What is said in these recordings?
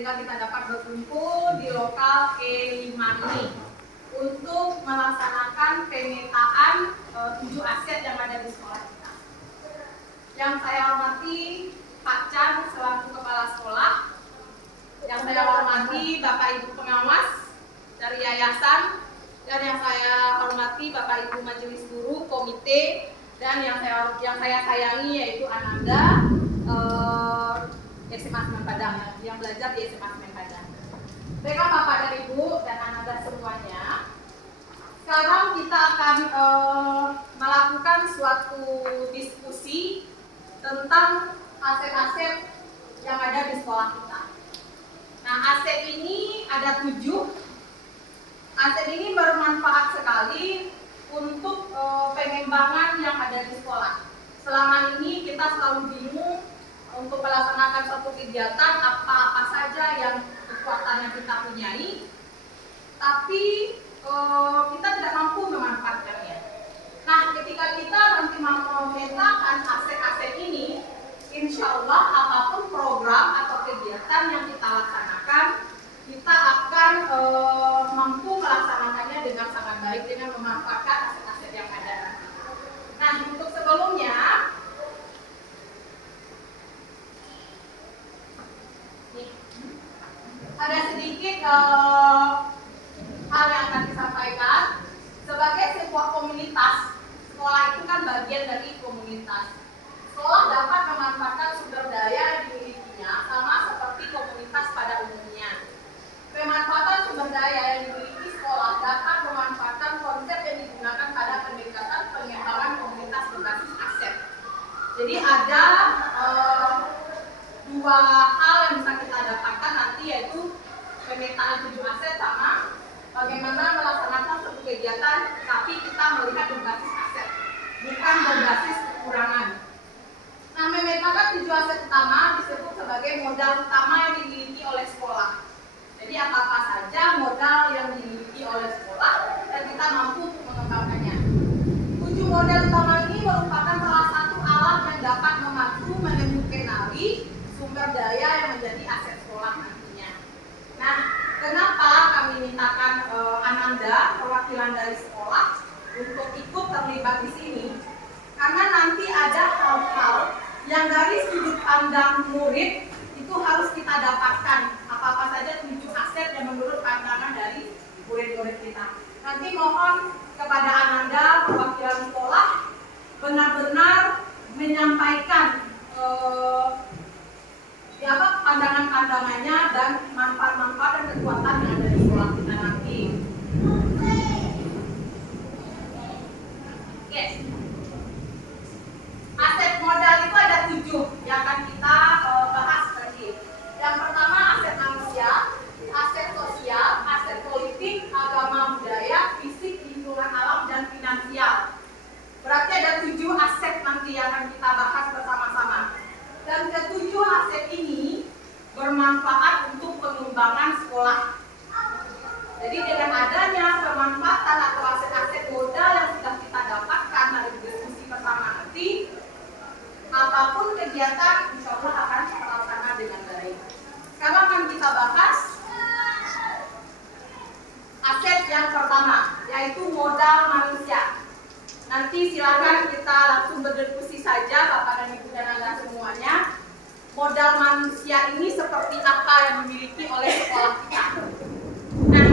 sehingga kita dapat berkumpul di lokal E5 ini untuk melaksanakan pemetaan 7 aset yang ada di sekolah kita. Yang saya hormati Pak Chan selaku Kepala Sekolah, yang saya hormati Bapak Ibu pengawas dari yayasan, dan yang saya hormati Bapak Ibu Majelis Guru, komite, dan yang saya sayangi yaitu Ananda SMA Semen Padang, yang belajar di SMA Semen Padang. Baiklah Bapak dan Ibu dan Ananda semuanya, sekarang kita akan melakukan suatu diskusi tentang aset-aset yang ada di sekolah kita. Nah, aset ini ada 7. Aset ini bermanfaat sekali untuk pengembangan yang ada di sekolah. Selama ini kita selalu bingung untuk melaksanakan suatu kegiatan apa saja yang kekuatan yang kita punyai, tapi kita tidak mampu memanfaatkannya. Nah, ketika kita nanti memetakan aset-aset ini, insya Allah apapun program atau kegiatan yang kita laksanakan, kita akan mampu melaksanakannya dengan sangat baik dengan memanfaatkan aset-aset yang ada. Nah, untuk sebelumnya, ada sedikit hal yang akan disampaikan. Sebagai sebuah komunitas, sekolah itu kan bagian dari komunitas. Sekolah dapat memanfaatkan sumber daya yang dimilikinya sama seperti komunitas pada umumnya. Pemanfaatan sumber daya yang dimiliki sekolah dapat memanfaatkan konsep yang digunakan pada pendekatan pengembangan komunitas berbasis aset. Jadi ada 2 hal yang bisa kita dapatkan nanti, yaitu pemetaan 7 aset sama bagaimana melaksanakan suatu kegiatan tapi kita melihat berbasis aset, bukan berbasis kekurangan. Nah, memetakan 7 aset utama disebut sebagai modal utama yang dimiliki oleh sekolah. Jadi apa-apa saja modal yang dimiliki oleh sekolah dan kita mampu untuk mengembangkannya. 7 modal utama ini merupakan salah satu alat yang dapat membantu menemukan sumber daya yang menjadi aset sekolah nantinya. Nah, kenapa kami mintakan Ananda, perwakilan dari sekolah, untuk ikut terlibat di sini? Karena nanti ada hal-hal yang dari sudut pandang murid itu harus kita dapatkan. Apa-apa saja 7 aset yang menurut pandangan dari murid-murid kita. Nanti mohon kepada Ananda, perwakilan sekolah, benar-benar menyampaikan pandangan-pandangannya dan manfaat-manfaat dan kekuatan yang ada di sekolah kita nanti. Yes. Aset modal itu ada 7 yang akan kita bahas tadi. Yang pertama aset manusia, aset sosial, aset politik, agama, budaya, fisik, lingkungan alam, dan finansial. Berarti ada 7 aset nanti yang akan kita bahas bersama-sama. Dan ke-7 aset ini bermanfaat untuk pengembangan sekolah. Jadi dengan adanya pemanfaatan atau aset-aset modal yang sudah kita dapatkan dari diskusi pertama nanti, apapun kegiatan insya Allah akan terlaksana dengan baik. Sekarang akan kita bahas aset yang pertama, yaitu modal manusia. Nanti silakan kita langsung berdiskusi saja Bapak dan Ibu dan Anda semuanya. Modal manusia ini seperti apa yang dimiliki oleh sekolah kita. Nah,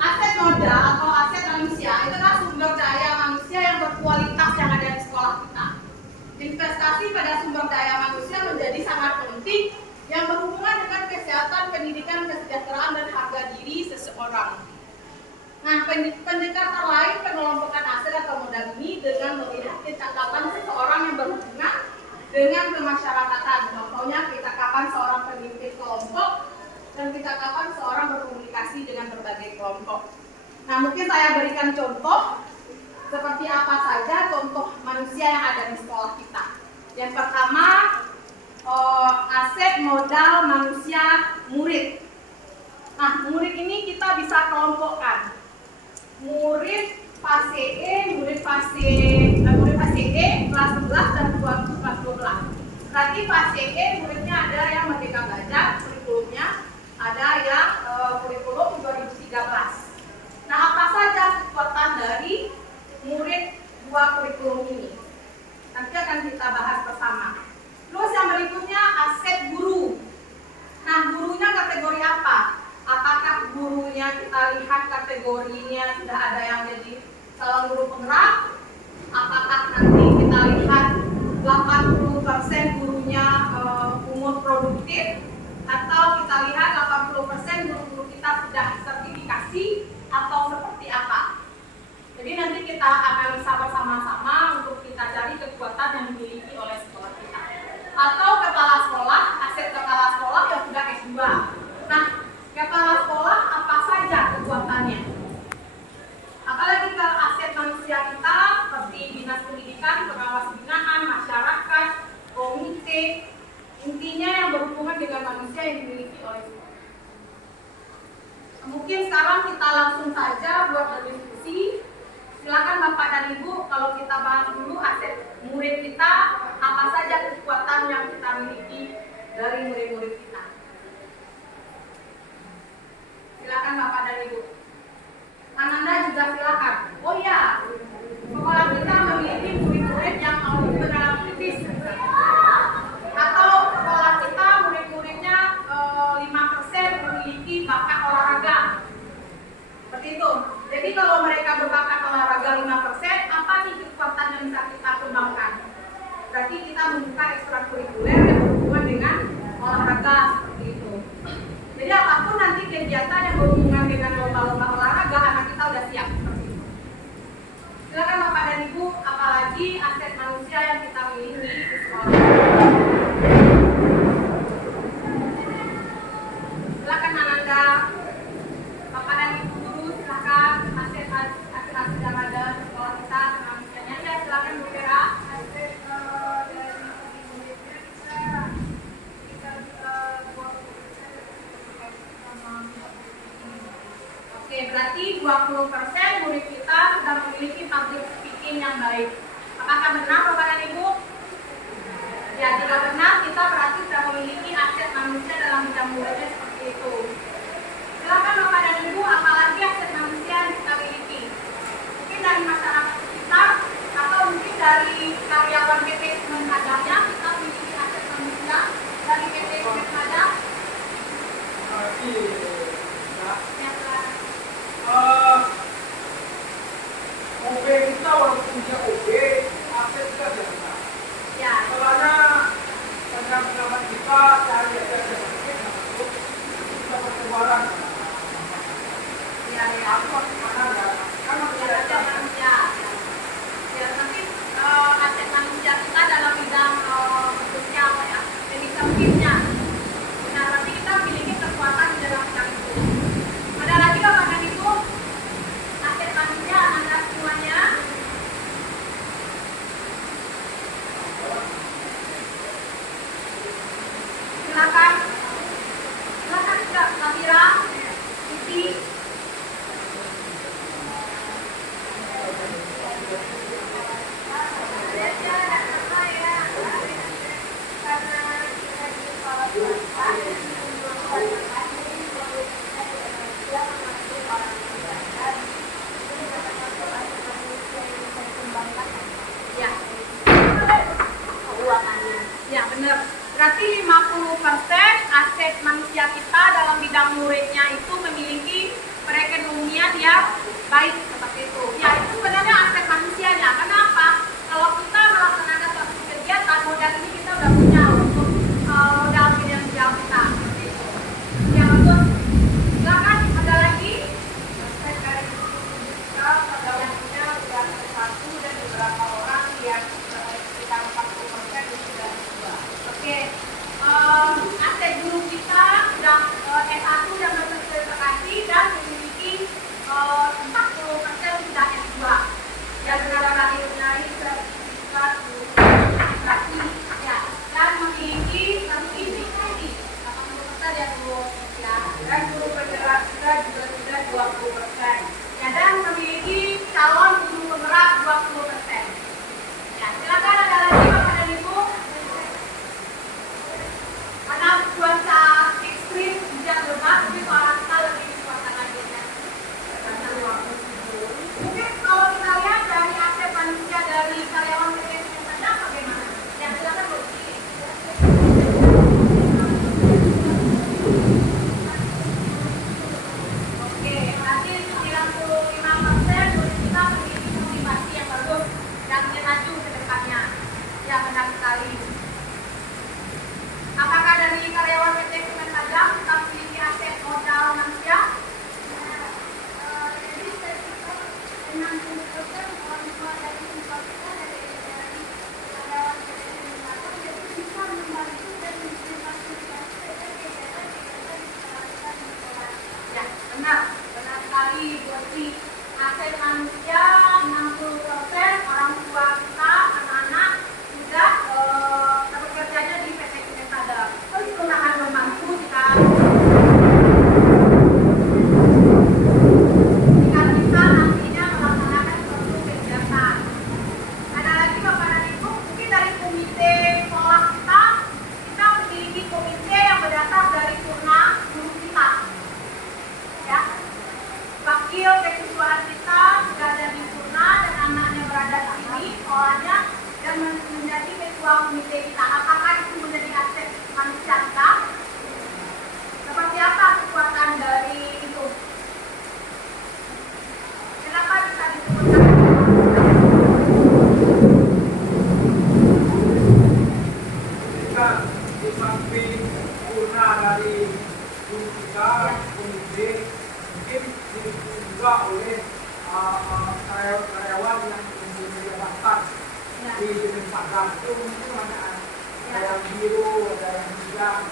aset modal atau aset manusia itu adalah sumber daya manusia yang berkualitas yang ada di sekolah kita. Investasi pada sumber daya manusia menjadi sangat penting yang berhubungan dengan kesehatan, pendidikan, kesejahteraan, dan harga diri seseorang. Nah, pendekatan lain pengelompokan aset atau modal ini dengan melihat kecakapan seseorang yang berhubungan dengan kemasyarakatan. Contohnya kecakapan seorang pemimpin kelompok dan kecakapan seorang berkomunikasi dengan berbagai kelompok. Nah, mungkin saya berikan contoh seperti apa saja contoh manusia yang ada di sekolah kita. Yang pertama, aset modal manusia murid. Nah, murid ini kita bisa kelompokkan. Murid fase E, murid fase E kelas 11 dan kelas 12. Berarti Pak CE muridnya ada yang Merdeka Belajar kurikulumnya, ada yang kurikulum 2013. Nah, apa saja kekuatan dari murid dua kurikulum ini? Nanti akan kita bahas bersama. Terus yang berikutnya aset guru. Nah, gurunya kategori apa? Apakah gurunya kita lihat kategorinya sudah ada yang jadi calon guru penggerak? Apakah nanti kita lihat 80% gurunya umur produktif? Atau kita lihat 80% guru-guru kita sudah sertifikasi atau seperti apa? Jadi nanti kita analisa bersama-sama untuk kita cari kekuatan yang dimiliki oleh sekolah kita. Atau kepala sekolah, aset kepala sekolah yang sudah S2. Nah, kepala sekolah apa saja kekuatannya? Apalagi ke aset manusia kita seperti dinas pendidikan, pengawas binaan, masyarakat, komite, intinya yang berhubungan dengan manusia yang dimiliki oleh kita. Mungkin sekarang kita langsung saja buat berdiskusi. Silakan Bapak dan Ibu, kalau kita bahas dulu aset murid kita, apa saja kekuatan yang kita miliki dari murid-murid kita. Silakan Bapak dan Ibu. Ananda juga silakan. Oh iya, sekolah kita memiliki murid-murid yang mau mendalam kritis. Atau sekolah kita murid-muridnya 5% memiliki bakat olahraga. Seperti itu. Jadi kalau mereka berbakat olahraga 5%, apa nih kekuatan yang bisa kita kembangkan? Berarti kita membuka ekstrakurikuler yang berhubungan dengan olahraga seperti itu. Jadi apapun nanti kegiatan yang berhubungan dengan lomba-lomba olahraga, anak kita udah siap seperti itu. Silakan Bapak dan Ibu, apalagi aset manusia yang kita miliki di sekolah. Silakan Ananda. Bapak dan Ibu guru, silakan aset yang ada di sekolah kita manusianya. Ya, silakan Bu Vera. Aset dari muridnya kita buat. Oke, berarti 20% murid kita sudah memiliki public speaking yang baik. Apakah benar Bapak dan Ibu? Ya, jika benar kita berarti sudah memiliki aset manusia dalam bidang muridnya seperti itu. Silakan Bapak dan Ibu, apalagi aset manusia yang kita miliki? Mungkin dari masyarakat sekitar atau mungkin dari karyawan PT Semen Padangnya kita memiliki aset manusia dari PT Semen Padang. OB kita walaupun punya OB, aset kita biasa. Ya. Soalnya pendapat kita cari aja untuk kita pertemuan. Ya. Aku mana ya? Kan Aset manusia. Ya, nanti aset manusia kita dalam bidang khususnya apa ya? Administratifnya. Nah, berarti kita memiliki kekuatan di dalam bidang itu. Ada lagi Bapak dan Ibu? Aset manusia Anda semuanya. Silakan. Silakan Kak Safira, Siti. Ya, benar. Berarti 50% aset manusia kita dalam bidang muridnya itu memiliki perekonomian yang baik seperti itu. Ya, itu sebenarnya aset manusianya. Kenapa? Kalau kita melaksanakan suatu kegiatan, modal ini kita udah punya untuk modal finansial kita. Seperti itu. Ya, betul. Silakan, ada lagi? Aset dari kita, modalnya sudah satu dan beberapa orang yang sekitar 40% sudah dua. Oke. Aset guru kita sudah S1 dan bersertifikasi dan memiliki 40% sudah S2. Dan beberapa kali menarik sertifikat guru administrasi. Ya, benar sekali Bu Esti. Aset manusia 60% orang tua kita, anak-anak sudah bekerjanya di PT Sementada. Itu sangat membantu jika kita nantinya melaksanakan suatu kegiatan. Ada lagi Bapak dan Ibu, mungkin dari komite sekolah kita memiliki komite yang berdasar dari purna guru kita. Ya. Wakil keketuaan kita sudah ada di purna dan anaknya berada di sini sekolahnya dan menjadi ketua komite kita. Apakah itu menjadi aset manusia kita? Seperti apa kekuatan dari itu? Kenapa bisa disebutkan? Ketika di samping purna dari guru kita, komite, mungkin didukung juga oleh karyawan yang mempunyai jabatan di Sementada. Itu mungkin ada yang biru, ada yang hijau.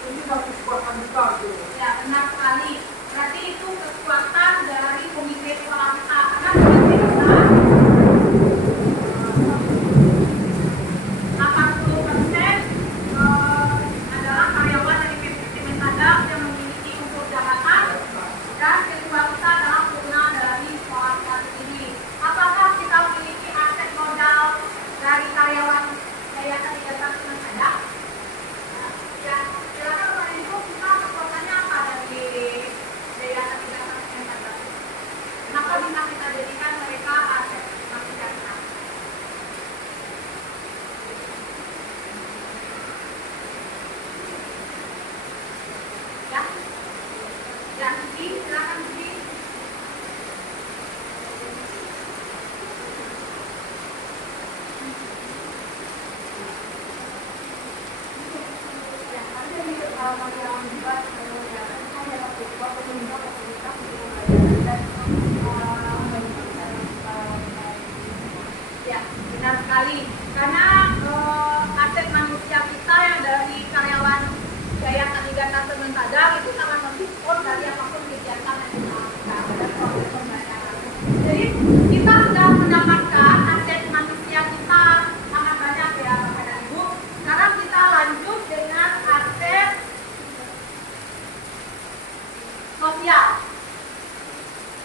Ini satu kekuatan juga tuh. Ya, benar sekali. Berarti itu kekuatan dari komite sekolah kita. Karena komite kita 80% adalah karyawan dari PT Sementada yang memiliki unsur jabatan dan ketua kita adalah purna dari sekolah kita sendiri. Apakah kita memiliki aset modal dari karyawan Yayasan Yayasan Sementada? Ya, silakan Bapak Ibu, kita kekuatannya apa dari Yayasan Yayasan Sementada? Kenapa bisa kita jadikan mereka aset manusia kita? Ya, ya, Siti, silakan Siti. Ya, benar sekali. Karena aset manusia kita yang dari karyawan Yayasan Nigata Sementada itu sangat mensupport dari apapun kegiatan yang kita lakukan dan proses pembayaran. Jadi kita sudah mendapatkan aset manusia kita sangat banyak ya Bapak dan Ibu. Sekarang kita lanjut dengan aset sosial.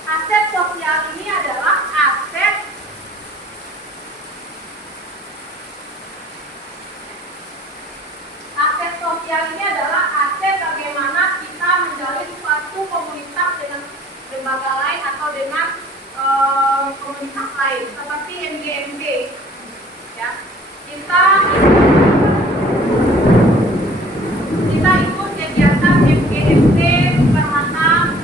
Aset sosial ini adalah aset bagaimana kita menjalin suatu komunitas dengan lembaga lain atau dengan komunitas lain seperti MGMP. Ya, kita ikut kegiatan MGMP bermata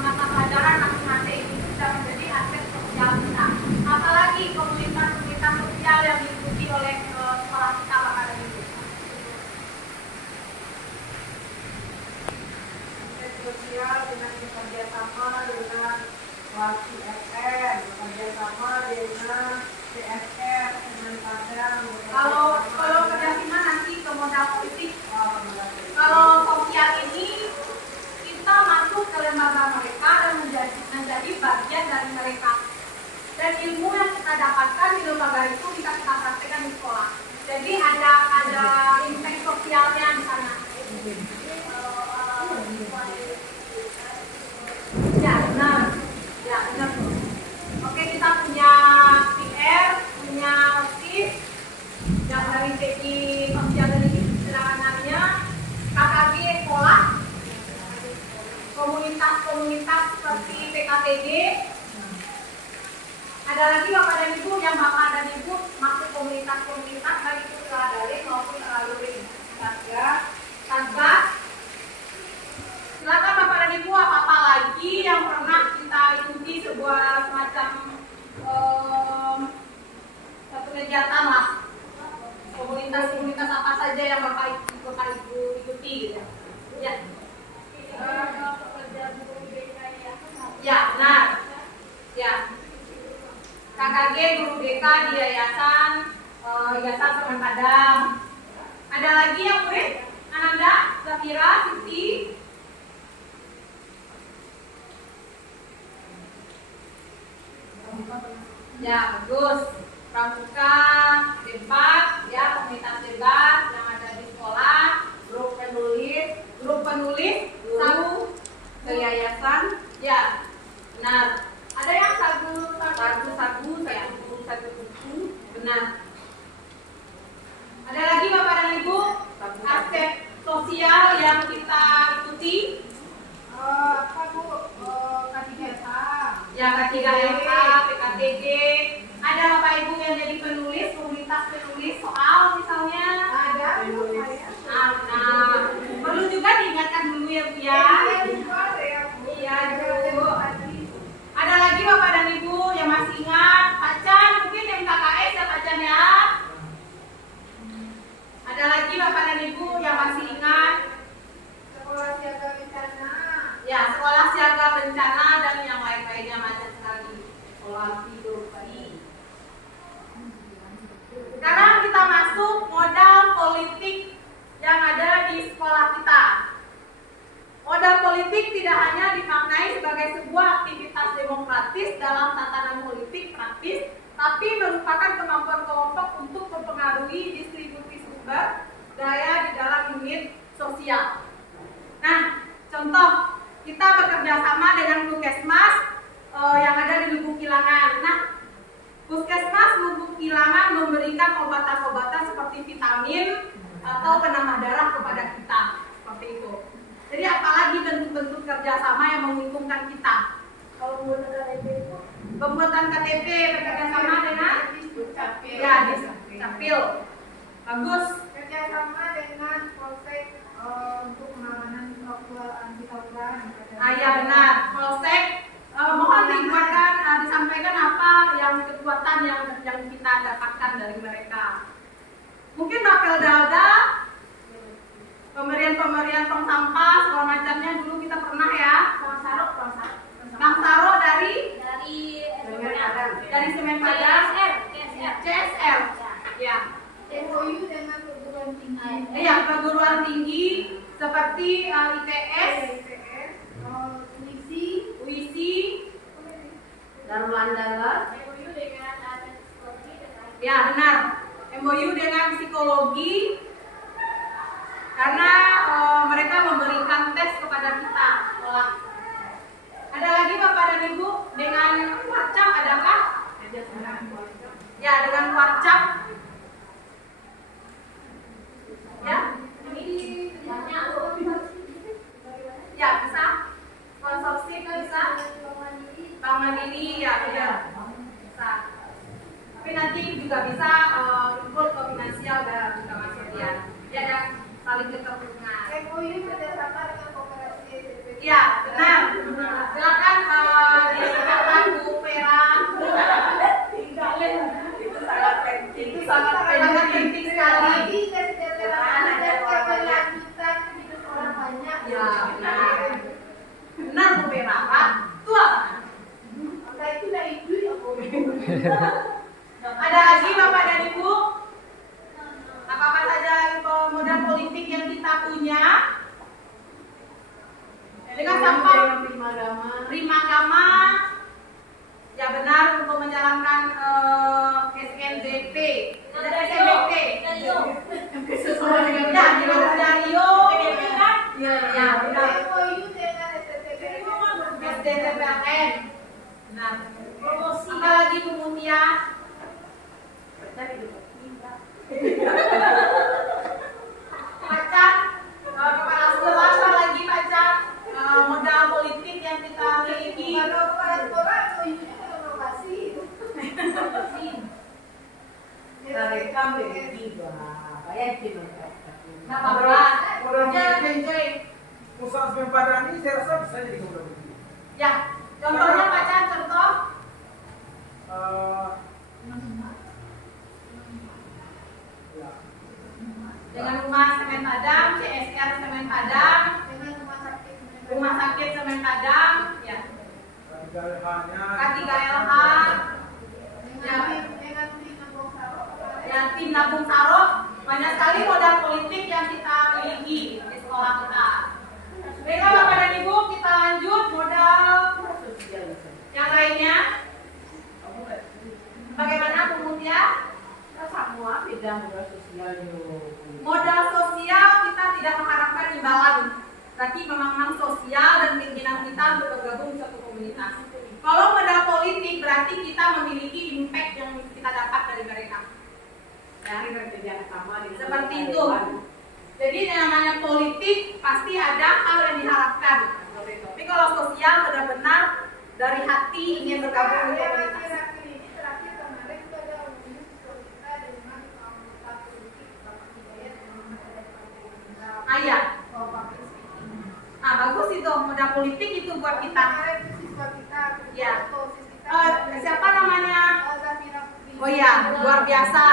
mata pelajaran masing-masing itu sudah menjadi aset sosial kita. Apalagi komunitas-komunitas sosial yang diikuti oleh sekolah kita Bapak dan Ibu. Sosial dengan bekerjasama dengan WASI-FM, bekerjasama dengan CSR, Sementada. Kalau kerjasama nanti ke modal politik. Kalau sosial ini kita masuk ke lembaga mereka dan menjadi bagian dari mereka. Dan ilmu yang kita dapatkan di lembaga itu bisa kita praktekkan di sekolah. Jadi ada impact sosialnya di sana. Ya benar. Oke, kita punya PR, punya OSIS yang dari segi sosial dan sederhananya, KKG sekolah, komunitas seperti PKTG. Ada lagi Bapak dan Ibu yang Bapak dan Ibu masuk komunitas-komunitas baik itu secara daring maupun luring. Satgas. Silakan Bapak dan Ibu apa lagi yang pernah kita ikuti sebuah semacam satu kegiatan lah. Komunitas apa saja yang Bapak Ibu ikuti gitu. Ya. Ya, benar. Ya. KKG guru BK di Yayasan Sementada. Ada lagi yang murid? Ananda, Zafira, Siti. Ya, bagus. Pramuka, debat, ya, komunitas debat yang ada di sekolah, grup penulis, satu ke yayasan, ya, benar. Ada yang sagu, satu buku, benar. Ada lagi Bapak dan Ibu, aspek sosial yang kita ikuti. K3LH. Ya, K3LH, PKTG. Ada Bapak Ibu yang jadi penulis, komunitas penulis soal misalnya. Ada. Nah, perlu juga diingatkan dulu ya Bu ya. Iya Bu. Ada lagi Bapak dan Ibu yang masih ingat Pak Chan, mungkin MKKS ya Pak Chan ya. Ada lagi Bapak dan Ibu yang masih ingat Sekolah siaga bencana. ya, sekolah siaga bencana dan yang lain-lainnya macam sekali. Sekolah tidur bayi. Sekarang kita masuk modal politik yang ada di sekolah kita. Modal politik tidak hanya dimaknai sebagai sebuah aktivitas demokratis dalam tatanan politik praktis, tapi merupakan kemampuan kelompok untuk mempengaruhi distribusi sumber daya di dalam unit sosial. Nah, contoh kita bekerja sama dengan Puskesmas yang ada di Lubuk Kilangan. Nah, Puskesmas Lubuk Kilangan memberikan obatan-obatan seperti vitamin atau penambah darah kepada kita, seperti itu. Jadi apalagi bentuk-bentuk kerjasama yang menguntungkan kita. Kalau pembuatan KTP itu Pembuatan KTP bekerjasama dengan ya di Capil. Bagus. kerjasama dengan Polsek untuk penanganan anti tawuran. Ya benar. Polsek mohon dibuatkan disampaikan apa yang kekuatan yang kita dapatkan dari mereka. Mungkin Bapelda, pemberian tong sampah segala macamnya dulu kita pernah ya. Bang Saro dari Semen Padang, CSR. Ya. MOU dengan perguruan tinggi. Iya, perguruan tinggi seperti ITS, UISI, Darmandala. ya benar. MOU dengan psikologi karena mereka memberikan tes kepada kita sekolah. Ada lagi Bapak dan Ibu dengan Warcap adakah? Ya, dengan Warcap. Ya, ya bisa. Sponsorship bisa. Bank Mandiri ya udah bisa. Tapi nanti juga bisa ikut ke finansial dan juga masuk ya. Ya ada saling keterhubungan. MOU kerjasama dengan koperasi SMP. Iya, benar. Silakan disiapkan Bu Vera. Itu sangat penting sekali. Lagi kesejahteraan dan keberlanjutan hidup orang banyak. Ya, benar. Benar Bu Vera, Pak. Itu apa? Maka itu dari itu ya Bu. Ada lagi Bapak dan Ibu? Apa-apa saja modal politik yang kita punya? Dengan sampah Prima Gama, ya benar untuk menjalankan SNBP, SNBP, sesuai dengan Dario, ya benar. MOU dengan SDTPLN, benar. Apa lagi kemudian? Pacar, kepala sekolah apa lagi pacar? Modal politik yang kita miliki. Kalau kepala sekolah MOU-nya dengan lokasi. Nah, apa-apa. Enjoy. Usaha Semen Padang ini saya rasa bisa jadi kemudahan. Ya, contohnya pacar, contoh. Ya. Dengan rumah Semen Padang, CSR Semen Padang, Dengan rumah sakit Semen Padang, ya. K3LH, ya. dengan tim Nabung Saro. Ya, tim Nabung Saro, banyak sekali modal politik yang kita miliki di sekolah kita. Baiklah Bapak dan Ibu, kita lanjut modal yang lainnya. Modal sosial kita tidak mengharapkan imbalan. Berarti memang sosial dan keinginan kita untuk bergabung di suatu komunitas. Kalau modal politik berarti kita memiliki impact yang kita dapat dari mereka. Ya, seperti itu. Jadi yang namanya politik pasti ada hal yang diharapkan. Tapi kalau sosial benar-benar dari hati ingin bergabung di komunitas. Terakhir kemarin itu ada umumnya siswa kita dengan anggota politik Bapak Hidayat yang ada di Iya. Bagus itu modal politik itu buat kita. Kemarin itu siswa kita. Ya. kita Siapa namanya? Zafira Putri. Oh iya, luar biasa.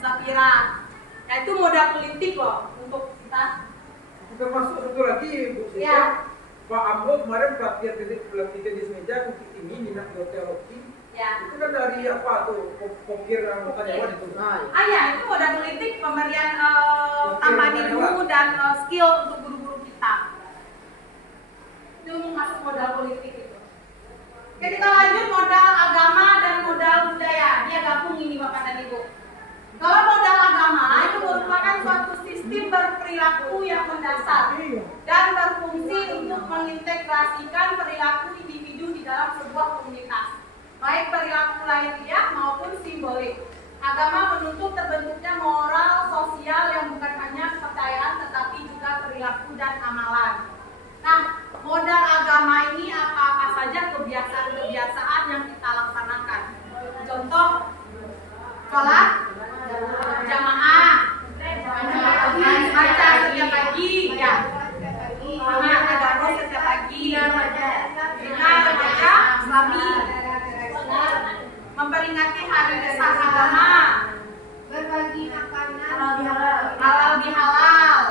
Zafira. Nah, itu modal politik loh untuk kita. Kita masuk satu lagi, Bu Sita. Ya. Pak Ambo kemarin pelatihan tenis meja Bukit Tinggi, minat di Hotel Rocky. Ya. Itu kan dari apa tuh? Pokir anggota dewan itu. Ya, itu modal politik pemberian tambahan ilmu dan skill untuk guru-guru kita. Itu masuk modal politik itu. Oke, kita lanjut modal agama dan modal budaya. Dia gabung ini Bapak dan Ibu. Kalau modal agama itu merupakan suatu sistem berperilaku yang mendasar dan berfungsi untuk mengintegrasikan perilaku individu di dalam sebuah komunitas, baik perilaku lahiriah maupun simbolik. Agama menuntut terbentuknya moral sosial yang bukan hanya kepercayaan tetapi juga perilaku dan amalan. Nah, modal agama ini apa-apa saja kebiasaan-kebiasaan yang kita laksanakan. Contoh, sholat jamaah, baca setiap pagi, ya, tadarus setiap pagi, dengar remaja Islami, memperingati hari besar agama, berbagi makanan halal bihalal.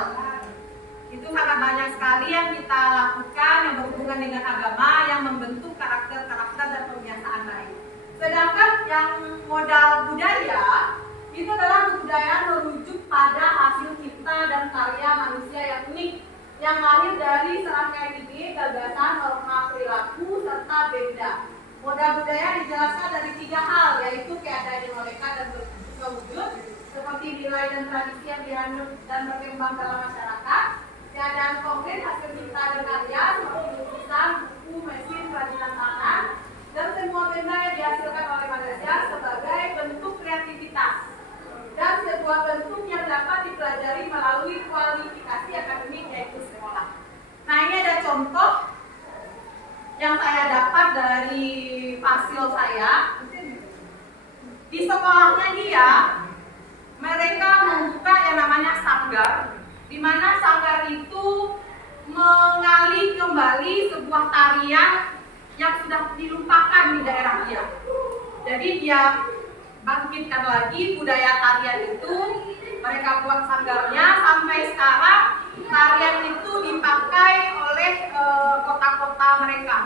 Itu sangat banyak sekali yang kita lakukan yang berhubungan dengan agama yang membentuk karakter-karakter dan kebiasaan baik. Sedangkan yang modal budaya itu adalah kebudayaan merujuk pada hasil cipta dan karya manusia yang unik yang lahir dari serangkaian ide, gagasan, norma perilaku serta benda. Modal budaya dijelaskan dari 3 hal, yaitu keadaan mereka dan berwujud, seperti nilai dan tradisi yang dianut dan berkembang dalam masyarakat. Keadaan konkret hasil cipta dan karya seperti lukisan, buku, mesin, kerajinan tangan, dan semua benda yang dihasilkan oleh manusia sebagai bentuk kreativitas dan sebuah bentuk yang dapat dipelajari melalui kualifikasi akademik yaitu sekolah. Nah, ini ada contoh yang saya dapat dari hasil saya. Di sekolahnya dia, mereka membuka yang namanya sanggar, di mana sanggar itu mengali kembali sebuah tarian yang sudah dilupakan di daerah dia. Jadi dia bangkitkan lagi budaya tarian itu, mereka buat sanggarnya sampai sekarang tarian itu dipakai oleh kota-kota mereka.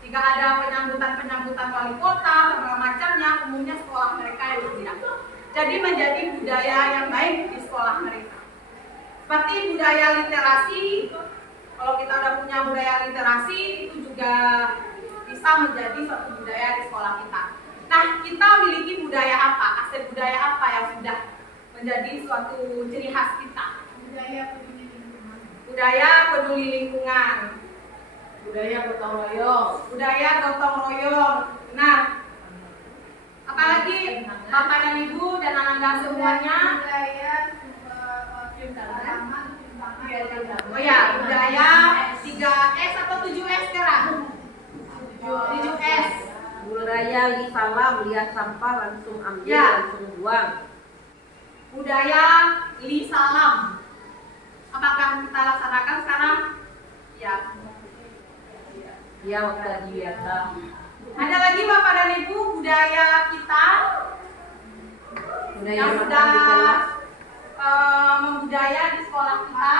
Jika ada penyambutan wali kota, segala macamnya, umumnya sekolah mereka yang bergerak. Jadi menjadi budaya yang baik di sekolah mereka. Seperti budaya literasi, kalau kita udah punya budaya literasi, itu juga bisa menjadi suatu budaya di sekolah kita. Nah, kita memiliki budaya apa? Aset budaya apa yang sudah menjadi suatu ciri khas kita? budaya peduli lingkungan. Budaya peduli lingkungan. Budaya gotong royong. Budaya gotong royong. Nah, apalagi Bapak dan Ibu dan anak-anak semuanya. Budaya halaman Oh ya, budaya 3S atau 7S sekarang? 7S. Budaya salam, lihat sampah langsung ambil, Ya. langsung buang. Budaya li salam. Apakah kita laksanakan sekarang? Ya. Dia waktu biasa. Ada lagi Bapak dan Ibu budaya kita Budaya yang makan sudah di kelas. membudaya di sekolah kita.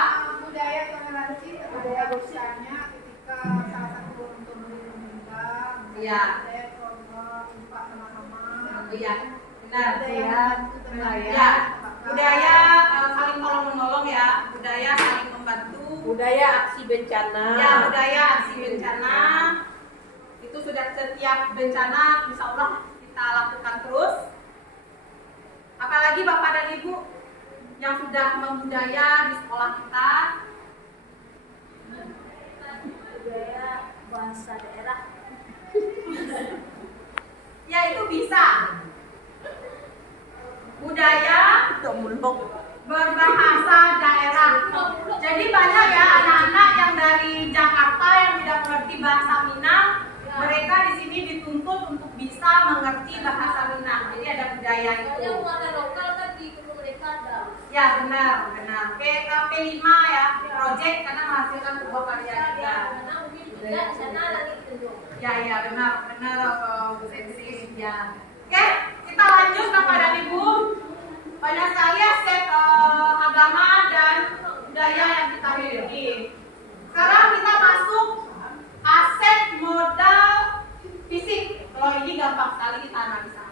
budaya toleransi terhadap misalnya ketika salah satu orang tua murid meninggal. Iya. Budaya keluarga lupa sama-sama. Oh iya, benar. Budaya Ya, budaya saling tolong menolong ya, budaya saling membantu. Budaya aksi bencana. Ya, budaya aksi bencana itu sudah setiap bencana insya Allah kita lakukan terus. Apalagi Bapak dan Ibu yang sudah membudaya di sekolah kita? Budaya bahasa daerah. Ya, itu bisa. Budaya berbahasa daerah. Jadi banyak ya anak-anak yang dari Jakarta yang tidak mengerti bahasa Minang, mereka di sini dituntut untuk bisa mengerti bahasa Minang. Jadi ada budaya itu. Yang warna lokal kan di gedung mereka ada. Ya, benar. P5 ya, project karena menghasilkan sebuah karya juga. Karena Umi juga di sana lagi ditunjuk. Ya, benar Bu Sensi. Ya. Oke, kita lanjut Bapak dan Ibu. Banyak sekali aset agama dan budaya yang kita miliki. Sekarang kita masuk aset modal fisik. Kalau ini gampang sekali kita analisa.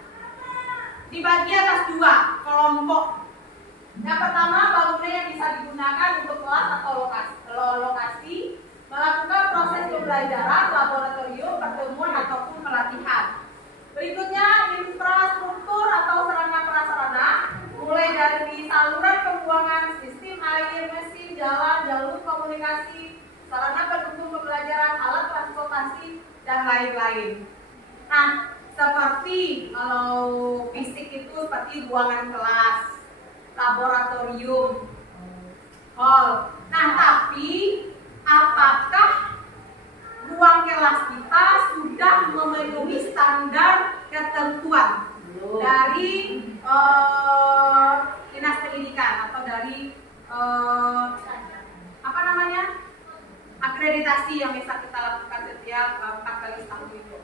Dibagi atas 2 kelompok. Yang pertama, bangunan yang bisa digunakan untuk kelas atau lokasi, melakukan proses pembelajaran, laboratorium, pertemuan ataupun pelatihan. Berikutnya, infrastruktur atau sarana prasarana, mulai dari saluran pembuangan, sistem air, mesin, jalan, jalur komunikasi, sarana pendukung pembelajaran, alat transportasi, dan lain-lain. Nah, seperti kalau fisik itu seperti ruangan kelas, laboratorium, hall. Nah, tapi apakah ruang kelas kita sudah memenuhi standar ketentuan dari dinas pendidikan atau dari akreditasi yang bisa kita lakukan setiap 4 kali setahun itu?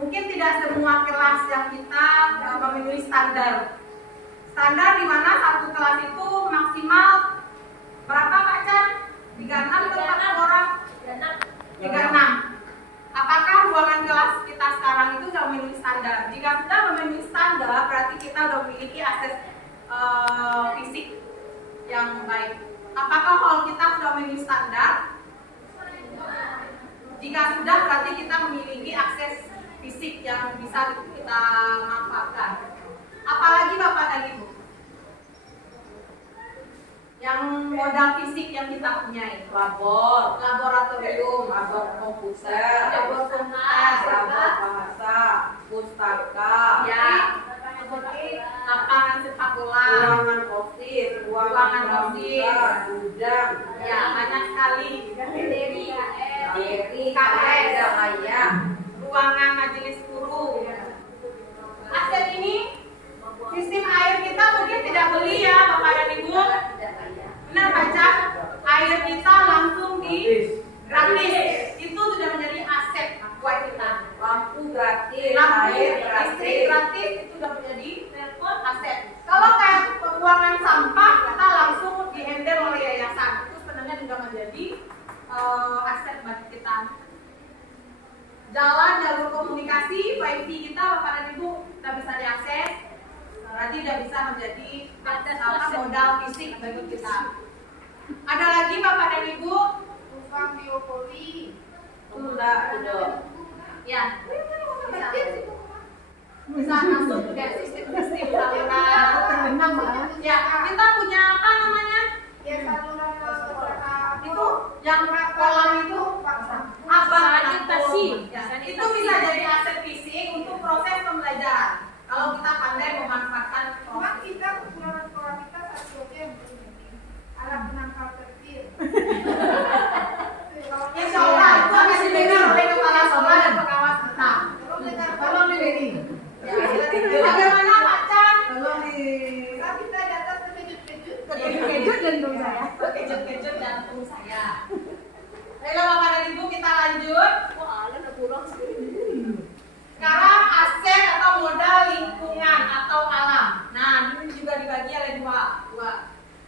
Mungkin tidak semua kelas yang kita memenuhi standar. Standar di mana satu kelas itu maksimal berapa Pak Chan? 36 atau 4 orang? 36. Apakah ruangan kelas kita sekarang itu sudah memenuhi standar? Jika sudah memenuhi standar, berarti kita sudah memiliki akses fisik yang baik. Apakah hall kita sudah memenuhi standar? Jika sudah, berarti kita memiliki akses fisik yang bisa kita manfaatkan. Apalagi Bapak dan Ibu? Yang modal fisik yang kita punya itu laboratorium, labor komputer, labor bahasa, pustaka, ya, lapangan sepak bola, ruangan office, ruangan office, gudang, ya banyak sekali, galeri, KS, cahaya, ruangan majelis guru. Aset ini sistem air kita mungkin tidak beli ya Bapak dan Ibu. Benar baca, air kita langsung di gratis. Itu sudah menjadi aset buat kita. lampu gratis, Lampu, air listrik gratis. gratis itu sudah menjadi aset. Kalau kayak pembuangan sampah kita langsung dihandle oleh yayasan, itu sebenarnya juga menjadi aset bagi kita. Jalan, jalur komunikasi, wifi kita Bapak dan Ibu tidak bisa diakses, berarti tidak bisa menjadi modal fisik bagi kita. Ada lagi Bapak dan Ibu? Tukang biopoli. Udah. Ya, bisa masuk ke sistem saluran. Ya, kita punya apa namanya? Ya saluran Itu yang kolam itu sanitasi. Ya, itu bisa jadi aset fisik untuk proses pembelajaran. Kalau kita pandai memanfaatkan Cuma kita kekurangan sekolah kita satu aja yang belum ini. Alat penangkal petir. Insya Allah itu akan didengar oleh kepala sekolah dan pengawas kita. Tolong ini. Ya, bagaimana Pak Chan? Tolong di kita datang terkejut-kejut. Kejut jantung saya. Kejut jantung saya. Baiklah Bapak dan Ibu, kita lanjut. Sekarang aset atau modal lingkungan atau alam. Nah, ini juga dibagi oleh dua.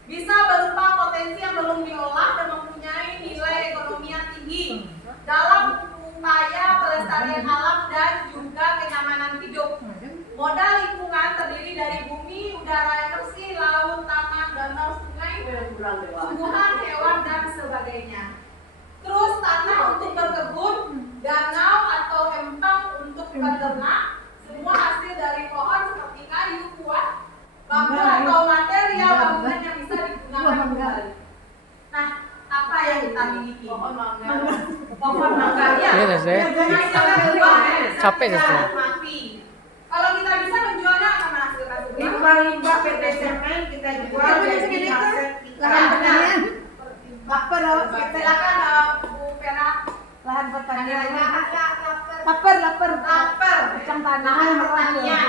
Bisa berupa potensi yang belum diolah dan mempunyai nilai ekonomi yang tinggi dalam upaya pelestarian alam dan juga kenyamanan hidup. Modal lingkungan terdiri dari bumi, udara yang bersih, laut, taman, danau, sungai, tumbuhan, hewan, dan sebagainya. Terus tanah untuk berkebun, danau atau empang untuk beternak, semua hasil dari pohon seperti kayu, buah, Bangku atau material bangunan yang bisa digunakan kembali. Nah, apa yang kita miliki? Pohon mangga. Pohon mangga ya. Iya, Sese. Capek, Sese. Mati. Kalau kita bisa menjualnya akan menghasilkan sebuah Limbah-limbah PT Semen kita jual jadi aset kita. lahan pertanian. Baper, Silakan Bu Vera. lahan pertanian. Lapar. Kacang tanah, Lahan pertanian.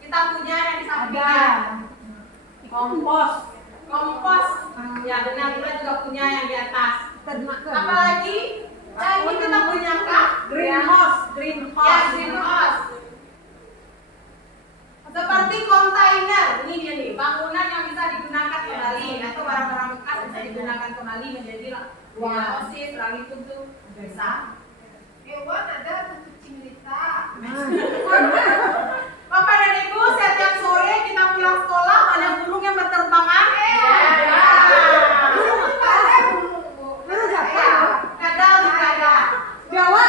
Kita punya yang di sampingnya. Kompos. Ya benar, kita juga punya yang di atas. Apalagi? Ini kita punya kah? Greenhouse. Ya, greenhouse. Seperti kontainer, ini dia nih, bangunan yang bisa digunakan kembali atau barang-barang bekas bisa digunakan kembali menjadi ruangan OSIS, ruang itu tuh bisa. Hewan ada untuk cimita. Bapak dan Ibu, setiap sore kita pulang sekolah banyak burung yang berterbangan. Kadal. Jawa.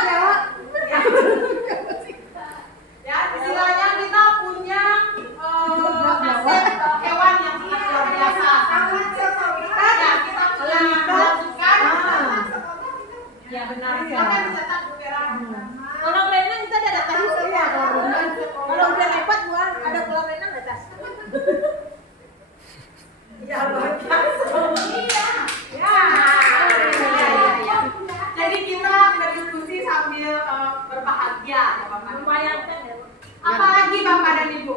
Ya, istilahnya kita punya aset hewan yang sangat luar biasa. Ya, kita punya melakukan. Ya benar. Silakan dicatat Bu Vera. Kalau renang kita ada data semua. Kalau udah lewat gua ada kolam renang data. Ya, luar biasa. Ya. Jadi kita berdiskusi sambil berbahagia ya Bapak. Membayangkan ya. Apalagi Bapak dan Ibu.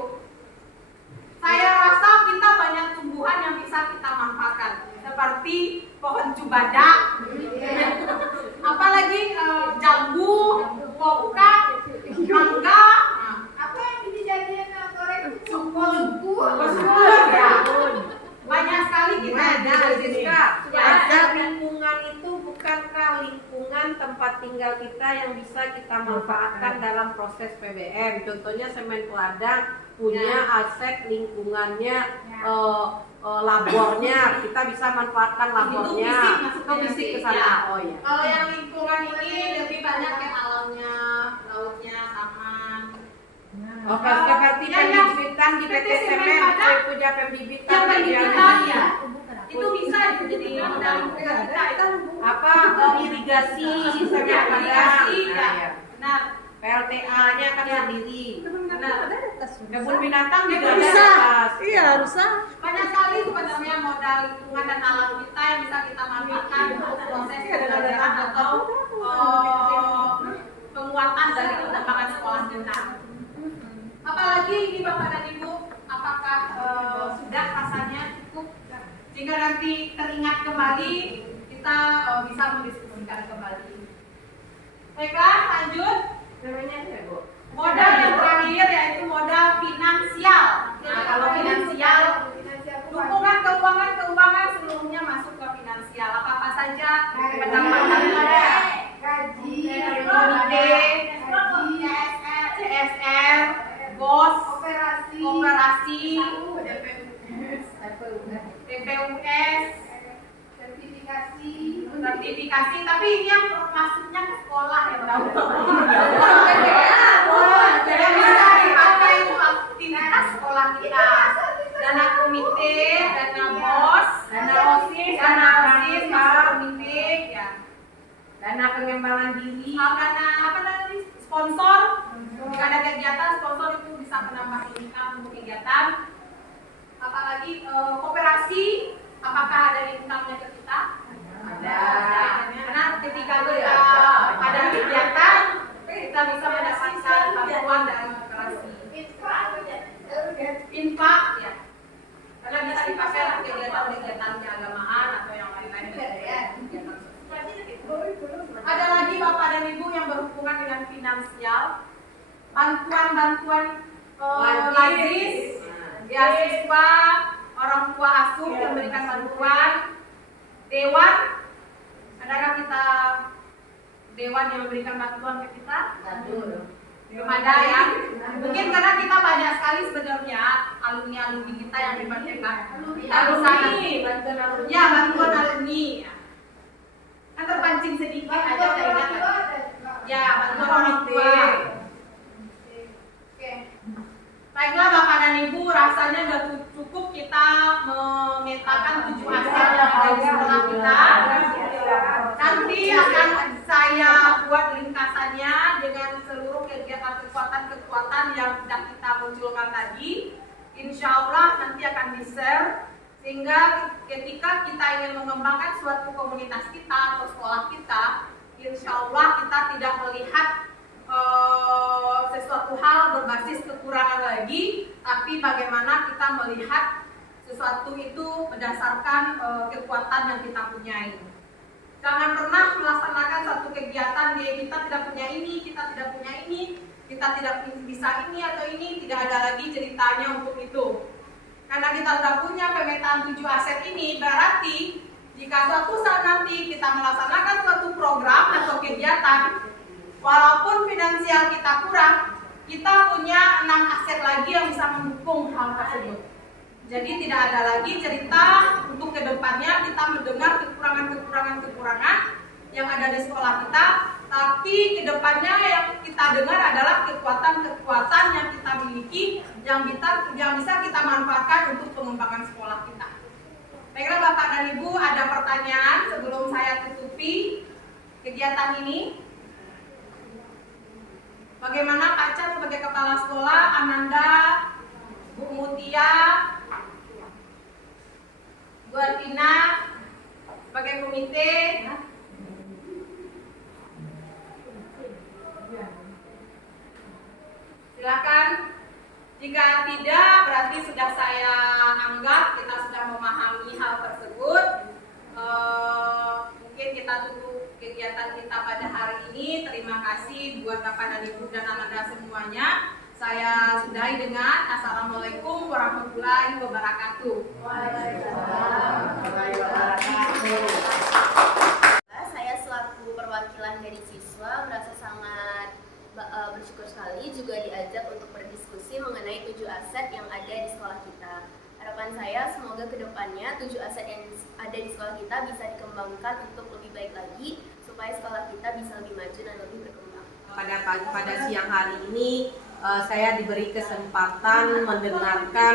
Saya rasa kita banyak tumbuhan yang bisa kita manfaatkan seperti pohon cubada, apalagi jambu, poka, mangga, Apa yang dijadikan goreng? suku, ya. Banyak sekali kita Ada, Siska. Ya. Ada lingkungan itu bukankah lingkungan tempat tinggal kita yang bisa kita manfaatkan dalam proses PBM? Contohnya Semen Peladang punya aset lingkungannya, labornya, kita bisa manfaatkan labornya. Itu fisik ke sana. ya. Oh ya. Kalau yang lingkungan ini lebih banyak yang alamnya, lautnya, taman. Oke, seperti Ya, pembibitan di PT PT Semen, Semen Padang. punya pembibitan Yang di pembibitan ya, itu bisa jadi modal kita itu. apa irigasi Semen Ya, Padang. irigasi, Nah, ya. ya. Benar. PLTA-nya kan Ya. sendiri. Benar. Kebun binatang juga ada Bisa. atas. Iya, rusak. Banyak sekali sebenarnya modal lingkungan dan alam kita yang bisa kita manfaatkan untuk proses pembelajaran atau penguatan dari pengembangan sekolah kita. Apalagi ini Bapak dan Ibu, apakah sudah rasanya cukup? Jika nanti teringat kembali, kita bisa mendiskusikan kembali. Baiklah, lanjut. Modal yang terakhir yaitu modal finansial. Nah, kalau finansial, dukungan keuangan seluruhnya masuk ke finansial. Apa saja pendapatan ada? Gaji, CSR, BOS, operasi, TPUS, sertifikasi, tapi ini yang masuknya ke sekolah ya Bapak. Jadi bisa dipakai untuk aktivitas sekolah kita. Dana komite, dana BOS, dana OSIS, dana komite, ya. Dana pengembangan diri. Dana apa tadi? Sponsor. Jika ada kegiatan sponsor itu bisa menambah income untuk kegiatan. Apalagi koperasi, apakah ada income-nya ke kita? Ada. Karena ketika kita ada kegiatan, kita bisa mendapatkan bantuan dari koperasi. Infak, ya. Karena bisa dipakai untuk kegiatan-kegiatan keagamaan atau yang lain-lain. Ada lagi Bapak dan Ibu yang berhubungan dengan finansial, bantuan-bantuan lazis, beasiswa, orang tua asuh yang memberikan bantuan, dewan, adakah kita dewan yang memberikan bantuan ke kita? Belum ada ya. Mungkin karena kita banyak sekali sebenarnya alumni kita yang dibantukan. Kita bisa bantuan alumni. ya bantuan alumni. Kan terpancing sedikit aja saya ingat. Ya bantuan orang tua. Baiklah Bapak dan Ibu, rasanya udah cukup kita memetakan 7 aset yang ada di sekolah kita. Nanti akan saya buat ringkasannya dengan seluruh kegiatan kekuatan-kekuatan yang sudah kita munculkan tadi. Insya Allah nanti akan di-share, sehingga ketika kita ingin mengembangkan suatu komunitas kita atau sekolah kita, insya Allah kita tidak melihat sesuatu hal berbasis kekurangan lagi, tapi bagaimana kita melihat sesuatu itu berdasarkan kekuatan yang kita punyai. Jangan pernah melaksanakan satu kegiatan kita tidak punya ini, kita tidak punya ini, kita tidak bisa ini atau ini, tidak ada lagi ceritanya untuk itu. Karena kita sudah punya pemetaan 7 aset ini, berarti jika suatu saat nanti kita melaksanakan suatu program atau kegiatan, walaupun finansial kita kurang, kita punya 6 aset lagi yang bisa mendukung hal tersebut. Jadi tidak ada lagi cerita untuk kedepannya kita mendengar kekurangan yang ada di sekolah kita, tapi kedepannya yang kita dengar adalah kekuatan-kekuatan yang kita miliki, yang bisa kita manfaatkan untuk pengembangan sekolah kita. Baiklah Bapak dan Ibu, ada pertanyaan sebelum saya tutupi kegiatan ini? Bagaimana Pak Chan sebagai kepala sekolah, Ananda, Bu Mutia, Bu Artina sebagai komite? Silakan. Jika tidak, berarti sudah saya anggap kita sudah memahami hal tersebut. Mungkin kita tutup kegiatan kita pada hari ini. Terima kasih buat Bapak dan Ibu dan anak-anak semuanya. Saya sudahi dengan Assalamualaikum warahmatullahi wabarakatuh. Saya selaku perwakilan dari siswa merasa sangat bersyukur sekali juga diajak untuk berdiskusi mengenai 7 aset yang ada di sekolah kita. Harapan saya semoga kedepannya 7 aset yang ada di sekolah kita bisa dikembangkan untuk lebih baik lagi supaya sekolah kita bisa lebih maju dan lebih berkembang. Pada siang hari ini saya diberi kesempatan mendengarkan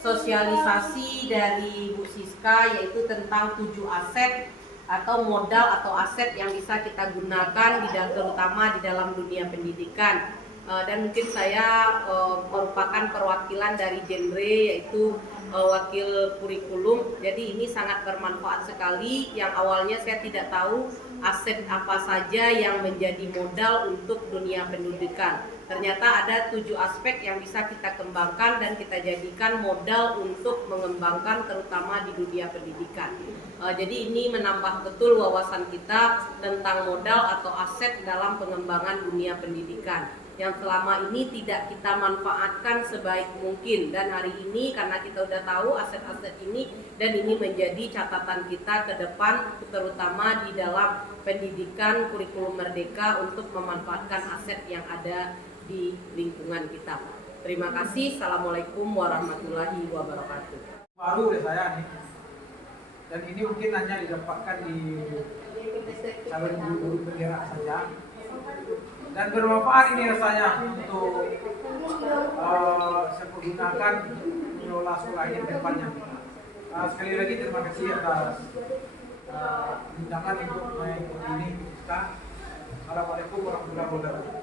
sosialisasi dari Bu Siska, yaitu tentang 7 aset atau modal atau aset yang bisa kita gunakan terutama di dalam dunia pendidikan. Dan mungkin saya merupakan perwakilan dari genre, yaitu wakil kurikulum. Jadi ini sangat bermanfaat sekali. Yang awalnya saya tidak tahu aset apa saja yang menjadi modal untuk dunia pendidikan. Ternyata ada 7 aspek yang bisa kita kembangkan dan kita jadikan modal untuk mengembangkan terutama di dunia pendidikan. Jadi ini menambah betul wawasan kita tentang modal atau aset dalam pengembangan dunia pendidikan yang selama ini tidak kita manfaatkan sebaik mungkin. Dan hari ini karena kita udah tahu aset-aset ini, dan ini menjadi catatan kita ke depan terutama di dalam pendidikan kurikulum merdeka untuk memanfaatkan aset yang ada di lingkungan kita. Terima kasih. Assalamualaikum warahmatullahi wabarakatuh. Baru deh saya nih. Dan ini mungkin hanya didapatkan di calon guru penggerak saja. Dan bermanfaat ini rasanya untuk saya pergunakan mengelola sekolah ini ke depannya. Sekali lagi terima kasih atas undangan untuk mengikuti ini. Assalamualaikum warahmatullahi wabarakatuh.